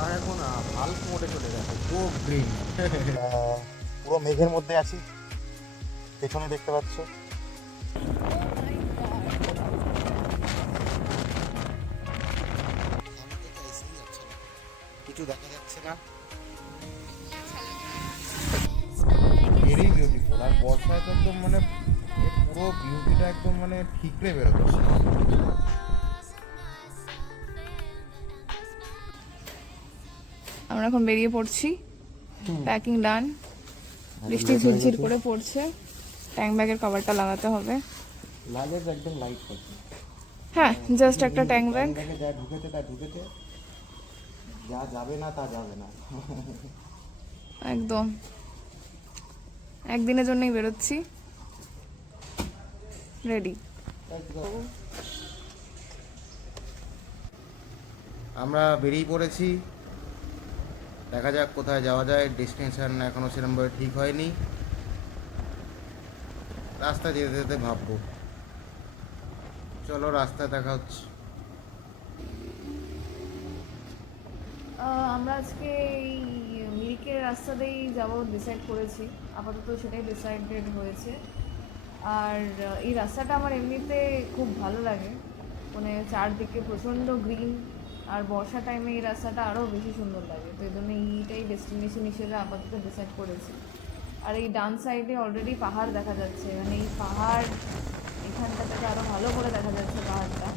আর এখন হাল্ক মোডে চলে গেছে, গো গ্রিন। পুরো মেঘের মধ্যে আছি, পেছনে দেখতে পাচ্ছ। কিছু দেখা যাচ্ছে না। Very beautiful. আর বর্ষায় তো একদম মানে এর পুরো বিউটিটা একদম মানে ঠিকরে বেরোতো। আমরা এখন বেরিয়ে পড়ছি, প্যাকিং ডান। বৃষ্টি ঝিরঝির করে পড়ছে, ট্যাঙ্ক ব্যাগের কভারটা লাগাতে হবে। লাগেজ একদম লাইট করছে। হ্যাঁ, জাস্ট একটা ট্যাঙ্ক ব্যাগ। যা ঢুকেছে তা ঢুকেছে, যা যাবে না তা যাবে না। একদম একদিনের জন্যই বেরোচ্ছি, রেডি। আমরা বেরিয়ে পড়েছি, দেখা যাক কোথায় যাওয়া যায়। ডেস্টিনেশন এখনও সেরকমভাবে ঠিক হয়নি, রাস্তায় যেতে যেতে ভাববো। চলো রাস্তায় দেখা হচ্ছে। আমরা আজকে এই মিরিকের রাস্তা দিয়েই যাবো ডিসাইড করেছি, আপাতত সেটাই ডিসাইডেড হয়েছে। আর এই রাস্তাটা আমার এমনিতে খুব ভালো লাগে, মানে চারদিকে প্রচণ্ড গ্রিন, আর বর্ষা টাইমে এই রাস্তাটা আরও বেশি সুন্দর লাগে। তো এই জন্য এইটাই ডেস্টিনেশন হিসেবে আপাতত ডিসাইড করেছি। আর এই ডান সাইডে অলরেডি পাহাড় দেখা যাচ্ছে, মানে এই পাহাড় এখানটা থেকে আরও ভালো করে দেখা যাচ্ছে পাহাড়টা,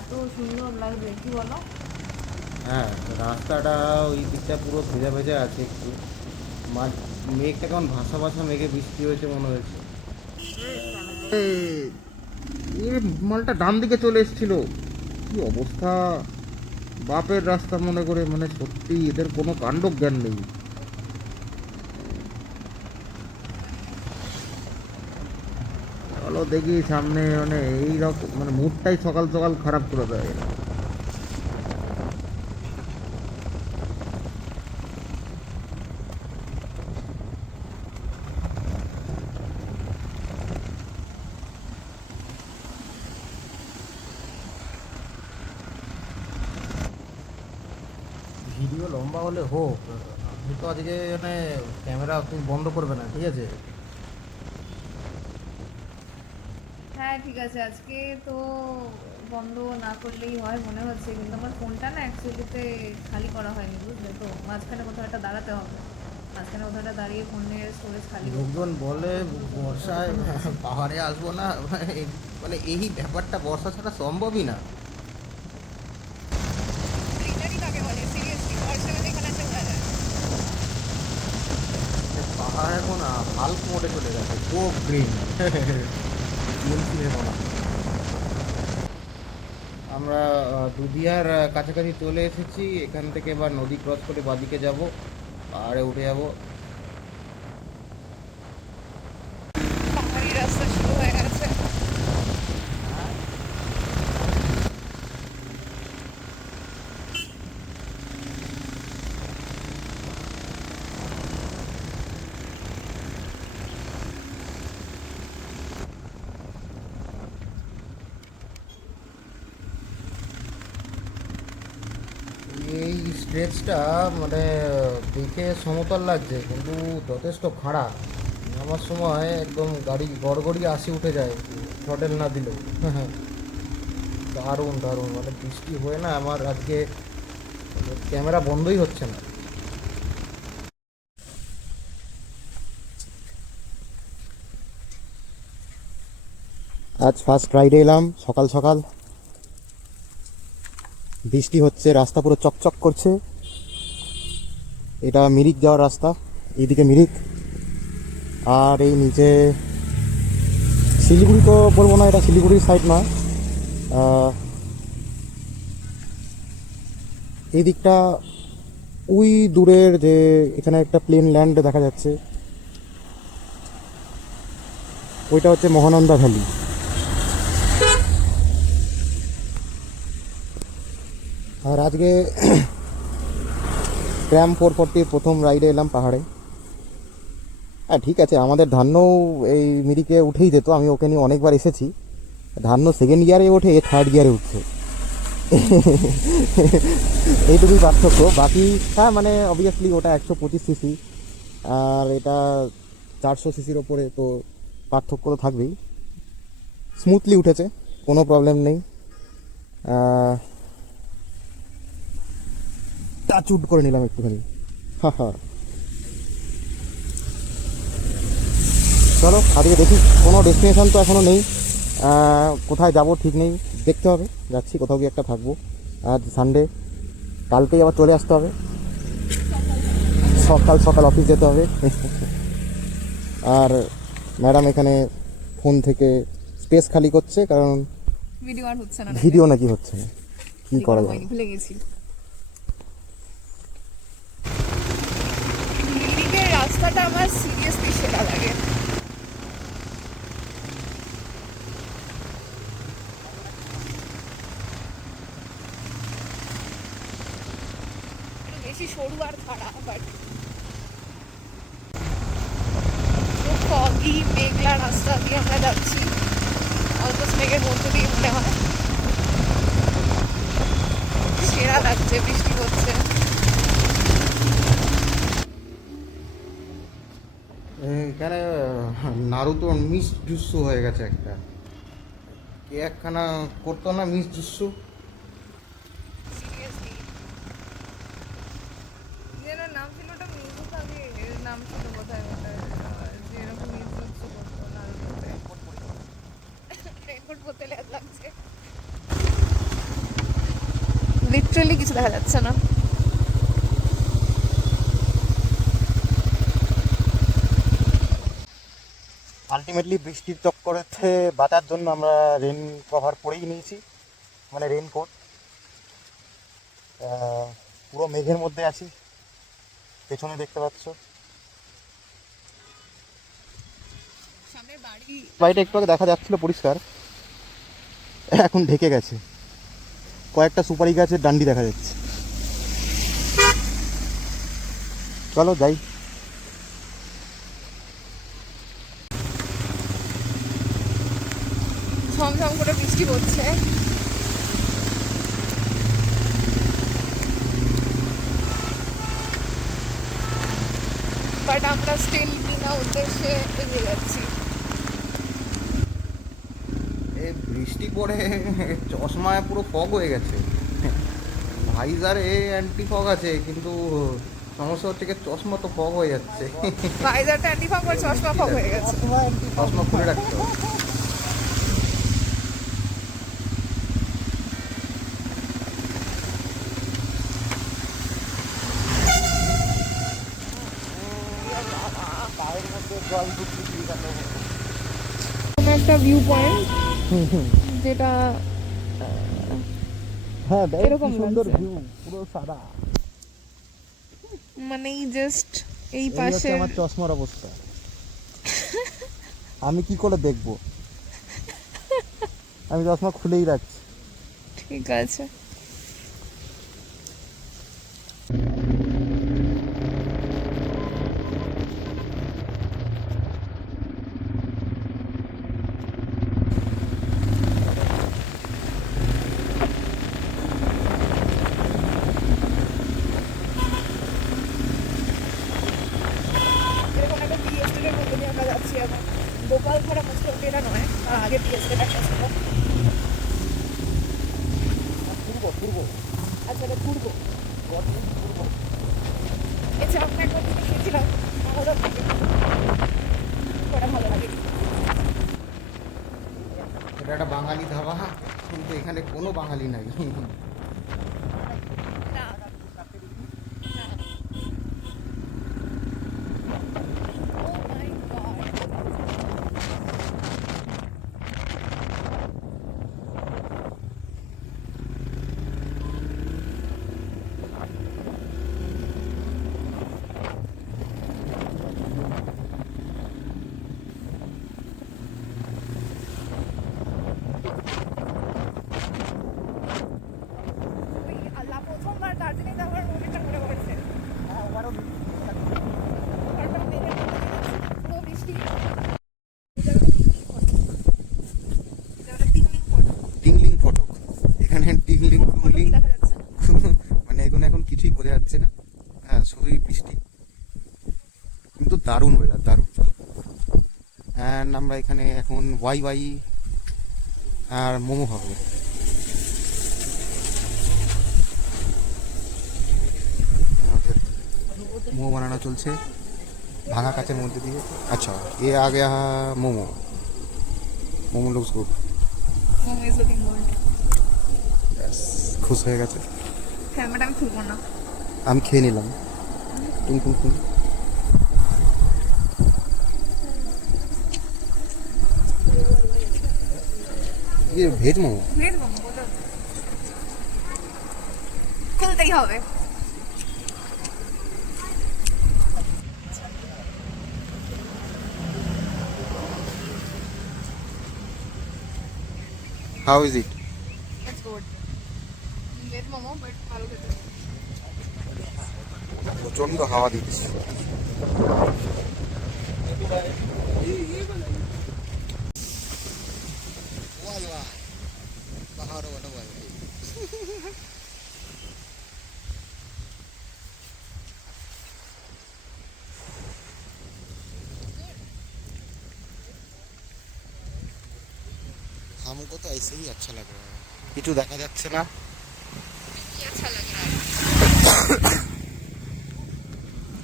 এত সুন্দর লাগবে কি বলো। হ্যাঁ, রাস্তাটা ওই দিকটা পুরো ভেজা ভেজা আছে একটু। মেঘটা কেমন ভাসা ভাসা মেঘে বৃষ্টি হয়েছে মনে হয়েছে। মালটা ডান দিকে চলে এসেছিল, কি অবস্থা! বাপের রাস্তা মনে করে, মানে সত্যি এদের কোনো কাণ্ড জ্ঞান নেই। চলো দেখি সামনে, মানে এইরকম মানে মুডটাই সকাল সকাল খারাপ করে দেয় এরা। ভিডিও লম্বা হলে হোক, আমি তো আজকে মানে ক্যামেরা তুমি বন্ধ করবে না, ঠিক আছে? হ্যাঁ ঠিক আছে, আজকে তো বন্ধ না করলেই হয় মনে হচ্ছে, কিন্তু আমার ফোনটা না অ্যাকচুয়ালিতে খালি করা হয়নি, বুঝলে তো। মাঝখানে কোথাও একটা দাঁড়াতে হবে, মাঝখানে কোথাও একটা দাঁড়িয়ে ফোনের স্টোরেজ খালি করতে লোকজন হবে। বলে বর্ষায় পাহাড়ে আসবো না, মানে এই ব্যাপারটা বর্ষা ছাড়া সম্ভবই না। পাহাড় এখন হাল্ক মোডে চলে গেছে, গো গ্রিন। আমরা দুধিয়ার কাছাকাছি চলে এসেছি। এখান থেকে এবার নদী ক্রস করে বাদিকে যাব, পাহাড়ে উঠে যাব। পাহাড়ি রাস্তা শুরু হয়ে গেছে। এই স্ট্রেচটা মানে দেখে সমতল লাগছে, কিন্তু যথেষ্ট খাড়া। নামার সময় একদম গাড়ি গড়গড়িয়ে আসি উঠে যায় থ্রটেল না দিলেও। দারুণ দারুণ, মানে বৃষ্টি হয়ে না আমার আজকে ক্যামেরা বন্ধই হচ্ছে না। আজ ফার্স্ট রাইডে এলাম সকাল সকাল, বৃষ্টি হচ্ছে, রাস্তা পুরো চকচক করছে। এটা মিরিক যাওয়ার রাস্তা, এইদিকে মিরিক। আর এই নিচে শিলিগুড়ি তো বলবো না, এটা শিলিগুড়ির সাইড নয়। এই দিকটা ওই দূরের যে এখানে একটা প্লেন ল্যান্ড দেখা যাচ্ছে, ওইটা হচ্ছে মহানন্দা ভ্যালি। আর আজকে ট্র্যাম 440 প্রথম রাইডে এলাম পাহাড়ে। হ্যাঁ ঠিক আছে, আমাদের ধান্যও এই মিরিকে উঠেই যেত, আমি ওকে নিয়ে অনেকবার এসেছি। ধান্য সেকেন্ড গিয়ারে ওঠে, এ থার্ড গিয়ারে উঠছে। এইটুকুই পার্থক্য। বাকি হ্যাঁ মানে অবভিয়াসলি ওটা 125 সিসি আর এটা 400 সিসির ওপরে, তো পার্থক্য তো থাকবেই। স্মুথলি উঠেছে, কোনো প্রবলেম নেই। টাচ উড করে নিলাম একটুখানি। হ্যাঁ হ্যাঁ, চলো আজকে দেখি। কোনো ডেস্টিনেশন তো এখনও নেই, কোথায় যাব ঠিক নেই, দেখতে হবে। যাচ্ছি কোথাও গিয়ে একটা থাকবো। আজ সানডে, কালকেই আবার চলে আসতে হবে, সকাল সকাল অফিস যেতে হবে। আর ম্যাডাম এখানে ফোন থেকে স্পেস খালি করছে, কারণ ভিডিও আর হচ্ছে না, ভিডিও নাকি হচ্ছে না। কী করা যায়? ভুলে গেছি। মিরিকের রাস্তাটা আমার সিরিয়াসলি সেরা লাগে। একটু বেশি সরু আর খাড়া, বাট ফগি মেঘলা রাস্তা দিয়ে আমরা যাচ্ছি। অলমোস্ট মেঘের মধ্যে দিয়ে মনে হয় সেরা লাগছে, বৃষ্টি হচ্ছে। এখানে নারুতো মিস জুসু হয়ে গেছে একটা। কে একখানা করতো না মিস জুসু? সিরিয়াসলি যেন নাম ছিল ওটা মিজুকাগে এর নাম ছিল বোধহয় ওটা, যে এরকম মিজুৎসু করতো না রেনকোট পরতে লাগছে। লিটারালি কিছু দেখা যাচ্ছে না। আলটিমেটলি বৃষ্টির চক্করেতে বাঁচার জন্য আমরা রেন কভার পরেই নিয়েছি, মানে রেনকোট। পুরো মেঘের মধ্যে আছি, পেছনে দেখতে পাচ্ছ সামনের বাড়ি বাড়িটা একটু আগে দেখা যাচ্ছিল পরিষ্কার, এখন ঢেকে গেছে। কয়েকটা সুপারি গাছের ডান্ডি দেখা যাচ্ছে। চলো যাই। ঝমঝম করে বৃষ্টি পড়ছে। বাট আমরা স্টিল বিনা উদ্দেশ্যে এগিয়ে যাচ্ছি। এই বৃষ্টি পড়ে চশমায় পুরো ফগ হয়ে গেছে। ভাইজারে অ্যান্টি ফগ আছে, কিন্তু সমস্যা হচ্ছে কি চশমা তো ফগ হয়ে যাচ্ছে। ভাইজারটা অ্যান্টি ফগ আর চশমা ফগ হয়ে গেছে। চশমা খুলে রাখতে হবে। একটা ভিউ পয়েন্ট যেটা হ্যাঁ এরকম সুন্দর লাগছে। ভিউ, পুরো সাদা। মানে জাস্ট এই এই হচ্ছে পাশে আমার চশমার অবস্থা। আমি কি করে দেখবো? আমি চশমা খুলেই রাখছি। ঠিক আছে। এরকম একটা টি এস্টেটের মধ্যে দিয়ে আমরা যাচ্ছি এখন। গোপালপাড়া মোস্টলি এটা নয়, আগে টি এস্টেট একটা ছিল। আচ্ছা এটা পূর্ব। এছাড়া আমরা একবার থেকে খেয়েছিলাম আমাদের থেকে, ওটা ভালো লাগে। এটা একটা বাঙালি ধাবা, কিন্তু এখানে কোনো বাঙালি নাই। না, না, Oh my God. দারুণ ওয়েদার, দারুণ। অ্যান্ড আমরা এখানে এখন ওয়াই ওয়াই আর মোমো হবে। আমাদের মোমো বানানো চলছে ভাঙা কাচের মধ্যে দিয়ে। আচ্ছা, এ आ गया momo. Momo looks good. Momo is looking good. খুশ হয়ে গেছে। হেলমেট আমি খুলবো না। আমি খেয়ে নিলাম। টুং টুং টুং। ये ভেজ মোমো। ভেজ মোমো বলো, খুলতেই হবে। How is it? It's good. Veg momo but ভালো খেতে। প্রচন্ড হাওয়া দিচ্ছে। हमको तो ऐसे ही अच्छा लग रहा है। কিছু দেখা যাচ্ছে না। কি আচ্ছা লাগে না?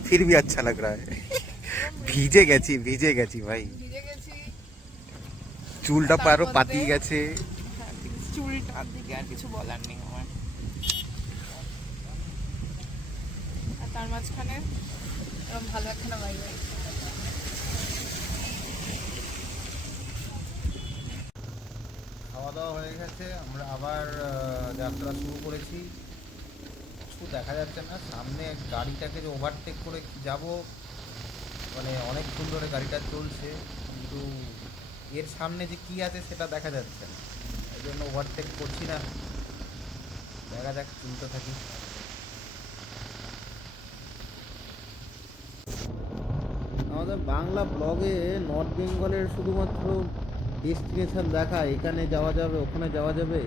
फिर भी अच्छा लग रहा है। ভিজে গেছি ভাই। ভিজে গেছি। চুলটা পারো পাতিয়ে গেছে। চুলটার দিকে আর কিছু বলার নেই আমার। আর তার মাঝখানে এরকম ভালো একখানা বাই বাই। খাওয়া দাওয়া হয়ে গেছে, আমরা আবার যাত্রা শুরু করেছি। কিছু দেখা যাচ্ছে না, সামনে গাড়িটাকে যে ওভারটেক করে যাব, মানে অনেকক্ষণ ধরে গাড়িটা চলছে, কিন্তু এর সামনে যে কি আছে সেটা দেখা যাচ্ছে না, এই জন্য ওভারটেক করছি না। দেখা যাক, চলতে থাকি। আমাদের বাংলা ব্লগে নর্থ বেঙ্গলের শুধুমাত্র ডেস্টিনেশন দেখা, এখানে যাওয়া যাবে, ওখানে যাওয়া যাবে,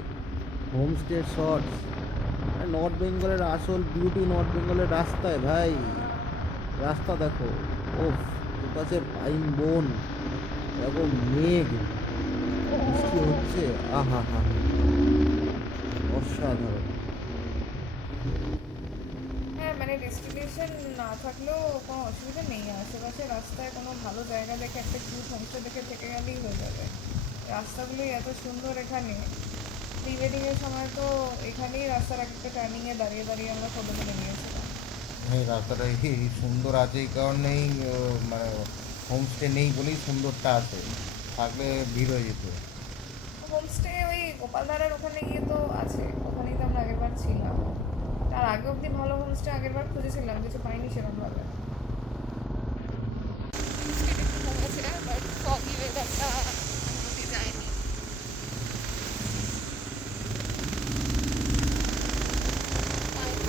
হোমস্টে শর্টস। নর্থ বেঙ্গলের আসল বিউটি নর্থ বেঙ্গলের রাস্তায় ভাই, রাস্তা দেখো, ওফ, দুপাশে পাইন বন, এরকম মেঘ, বৃষ্টি হচ্ছে, আহা হা, অসাধারণ। হ্যাঁ, মানে ডেস্টিনেশন না থাকলেও কোনো অসুবিধা নেই, আশেপাশে রাস্তায় কোনো ভালো জায়গা দেখে একটা কিউট হোমস্টে দেখে থেকে গেলেই হয়ে যাবে। রাস্তাগুলোই এত সুন্দর এখানে। প্রি ওয়েডিংয়ের সময় তো এখানেই রাস্তার একটা টার্নিংয়ে দাঁড়িয়ে দাঁড়িয়ে আমরা ফটো তুলে নিয়েছিলাম। এই রাস্তাটা এই সুন্দর আছে, এই কারণেই মানে হোমস্টে নেই বলেই সুন্দরটা আছে, থাকলে ভিড় হয়ে যেত। হোমস্টে ওই গোপালধারার ওখানে গিয়ে তো আছে, ওখানেই তো আমরা আগেরবার ছিলাম। তার আগে অবধি ভালো হোমস্টে আগেরবার খুঁজেছিলাম, কিছু পাইনি সেরকমভাবে।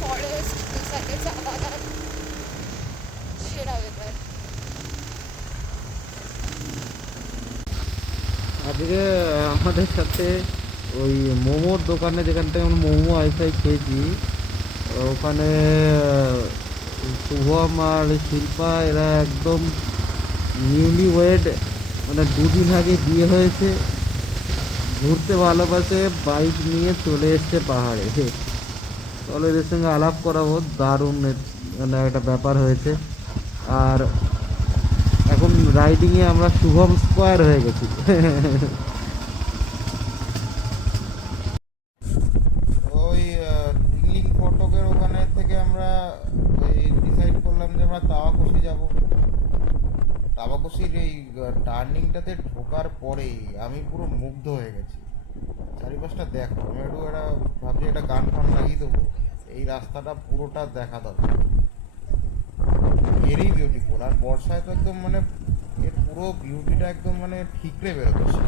ফরেস্ট সাইডে চা বাগান, সেরা ওয়েদার। আজকে আমাদের সাথে ওই মোমোর দোকানে, যেখানটায় আমরা মোমো আইসাই খেয়েছি, ওখানে শুভম আর শিল্পা, এরা একদম নিউলি ওয়েড, মানে দুদিন আগে বিয়ে হয়েছে, ঘুরতে ভালোবাসে, বাইক নিয়ে চলে এসছে পাহাড়ে। চলো এদের সঙ্গে আলাপ করাবো, দারুণ মানে একটা ব্যাপার হয়েছে। আর এখন রাইডিংয়ে আমরা শুভম স্কোয়ার হয়ে গেছি। ওই টিংলিং ফটকের ওখানে থেকে আমরা এই ডিসাইড করলাম যে আমরা তাওয়াকুশি যাব। তাওয়াকুশির এই টার্নিংটাতে ঢোকার পরেই আমি পুরো মুগ্ধ হয়ে গেছি। চারিপাশটা দেখো, আমি একটু একটা ভাবছি একটা গান ফান লাগিয়ে দেবো, এই রাস্তাটা পুরোটা দেখা দরকার। ভেরি বিউটিফুল, আর বর্ষায় তো একদম মানে এর পুরো বিউটিটা একদম মানে ঠিকরে বেরোচ্ছে।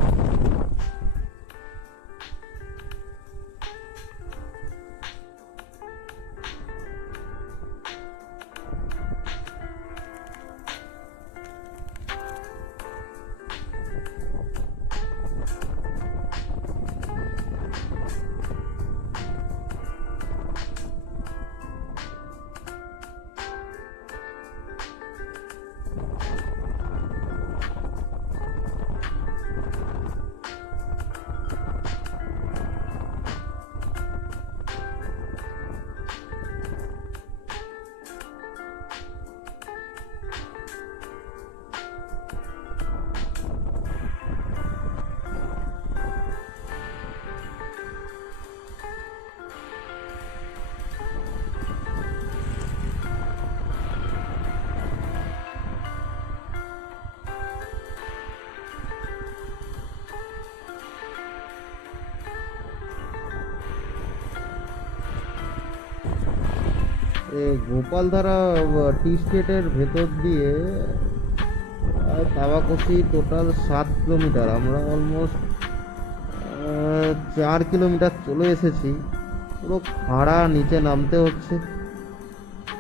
গোপালধারা টি স্টেটের ভেতর দিয়ে তাবাকসি টোটাল 7 কিলোমিটার, আমরা অলমোস্ট 4 কিলোমিটার চলে এসেছি। পুরো খাড়া, নিচে নামতে হচ্ছে,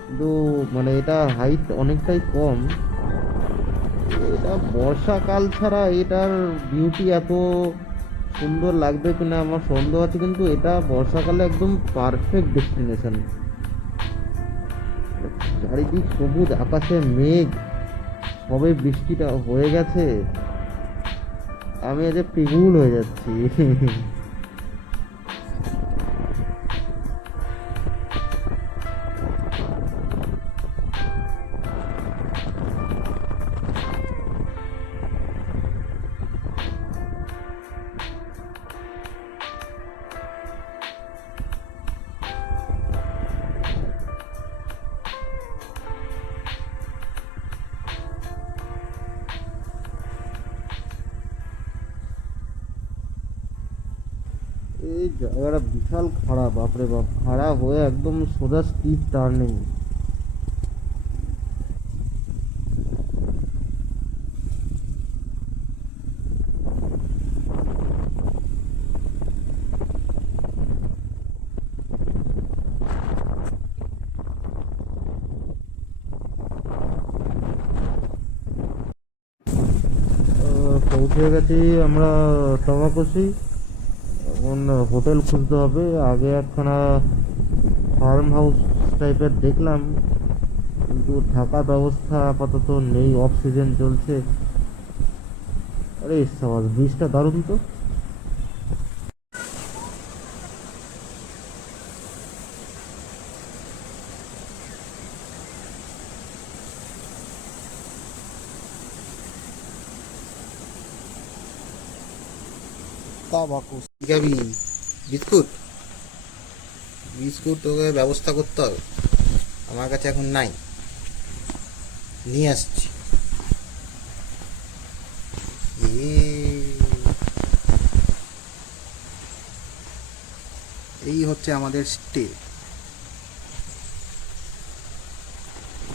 কিন্তু মানে এটা হাইট অনেকটাই কম। এটা বর্ষাকাল ছাড়া এটার বিউটি এত সুন্দর লাগবে কিনা আমার সন্দেহ আছে, কিন্তু এটা বর্ষাকালে একদম পারফেক্ট ডেস্টিনেশন। চারিদিক সবুজ, আকাশে মেঘ, সবে বৃষ্টিটা হয়ে গেছে, আমি আজ পিগুল হয়ে যাচ্ছি। এই জায়গাটা বিশাল খাড়া, বাপরে বাপ, খাড়া হয়ে একদম সোজা স্টিপ টার্নিং। পৌঁছে গেছি আমরা তামাকসি। এখন হোটেল খুঁজতে হবে। আগে একখানা ফার্ম হাউস টাইপের দেখলাম, কিন্তু থাকার ব্যবস্থা আপাতত নেই, অফ সিজন চলছে। আরে সবাই ব্রিজটা দারুণ তো। তাবাকসি কি খাবি? বিস্কুট? বিস্কুট তোকে ব্যবস্থা করতে হবে, আমার কাছে এখন নাই, নিয়ে আসছি। এই হচ্ছে আমাদের স্টে।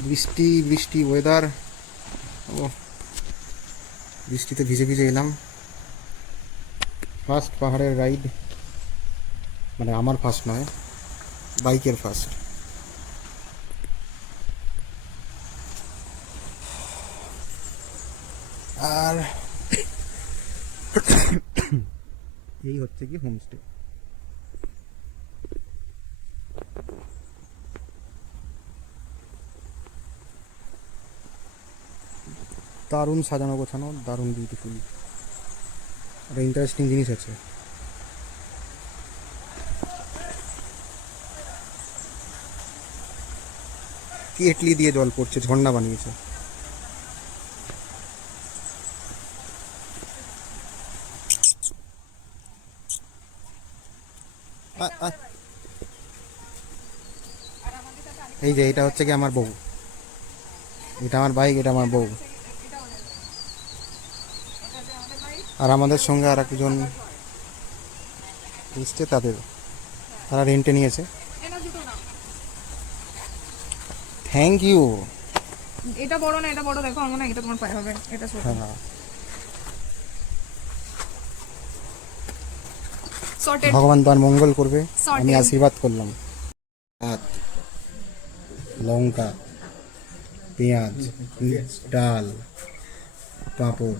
বৃষ্টি বৃষ্টি ওয়েদার, ও বৃষ্টিতে ভিজে ভিজে এলাম। ফার্স্ট পাহাড়ের রাইড, মানে আমার ফার্স্ট নয়, বাইকের ফার্স্ট। আর এই হচ্ছে কি হোমস্টে। দারুণ সাজানো গোছানো, দারুণ বিউটিফুল। একটা ইন্টারেস্টিং জিনিস আছে, কেটলি দিয়ে জল পড়ছে, ঝর্ণা বানিয়েছে। এই যে এটা হচ্ছে কি আমার বউ, এটা আমার বাইক, এটা আমার বউ। আর আমাদের সঙ্গে আর একজন এসছে, তারা রেন্টে নিয়েছে। Thank you. এটা বড় না, এটা বড়, দেখো আমার মনে হয় এটা তোমার পায়ে হবে, এটা ছোট। হ্যাঁ, সর্টেড। ভগবান তোমার মঙ্গল করবে, Sorted. আমি আশীর্বাদ করলাম। ভাত, লঙ্কা, পেঁয়াজ, ডাল, পাঁপড়,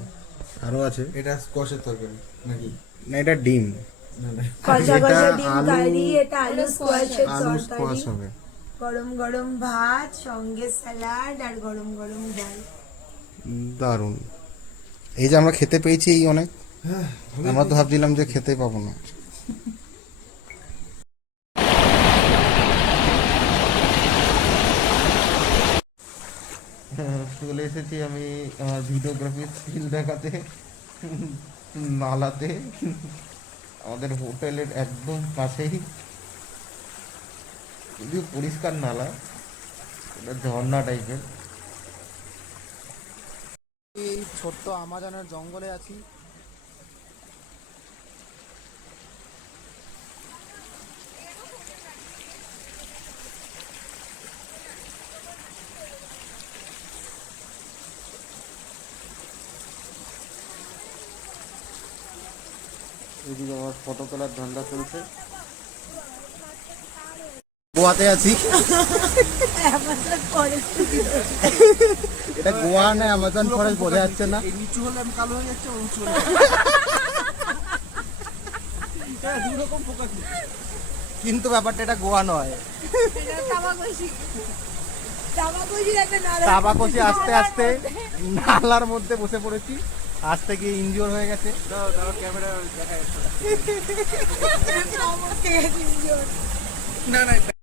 আরও আছে। এটা স্কোয়াশের তরকারি নাকি? না, এটা ডিম। কষা এটা কষা ডিম আলু- কারি, এটা আলু স্কোয়াশের আলু তরকারি, স্কোয়াশ হবে। গরম গরম ভাত, সঙ্গে স্যালাড আর গরম গরম ডাল। দারুণ। এই যে আমরা খেতে পেয়েছি, এই অনেক। আমরা তো ভাবছিলাম যে খেতে পাবো না। চলে এসেছি আমি আমার ভিডিওগ্রাফির স্কিল দেখাতে নালাতে, আমাদের হোটেলের একদম পাশেই। যদিও পরিষ্কার নালা, এটা ঝর্ণা টাইপের। এই ছোট্ট আমাজনের জঙ্গলে আছি। এদিকে আমার ফটো তোলার ধান্দা চলছে। গোয়াতে আছি। এটা গোয়া না অ্যামাজন ফরেস্ট বোঝা যাচ্ছে না। নিচু হলে আমি কালো হয়ে যাচ্ছে, উঁচু হলে দুরকম পোকা। কিন্তু ব্যাপারটা এটা গোয়া নয়। তাবাকশি আস্তে আস্তে নালার মধ্যে বসে পড়েছি, আস্তে গিয়ে ইনজিওর হয়ে গেছে। ক্যামেরা দেখা যাচ্ছে না।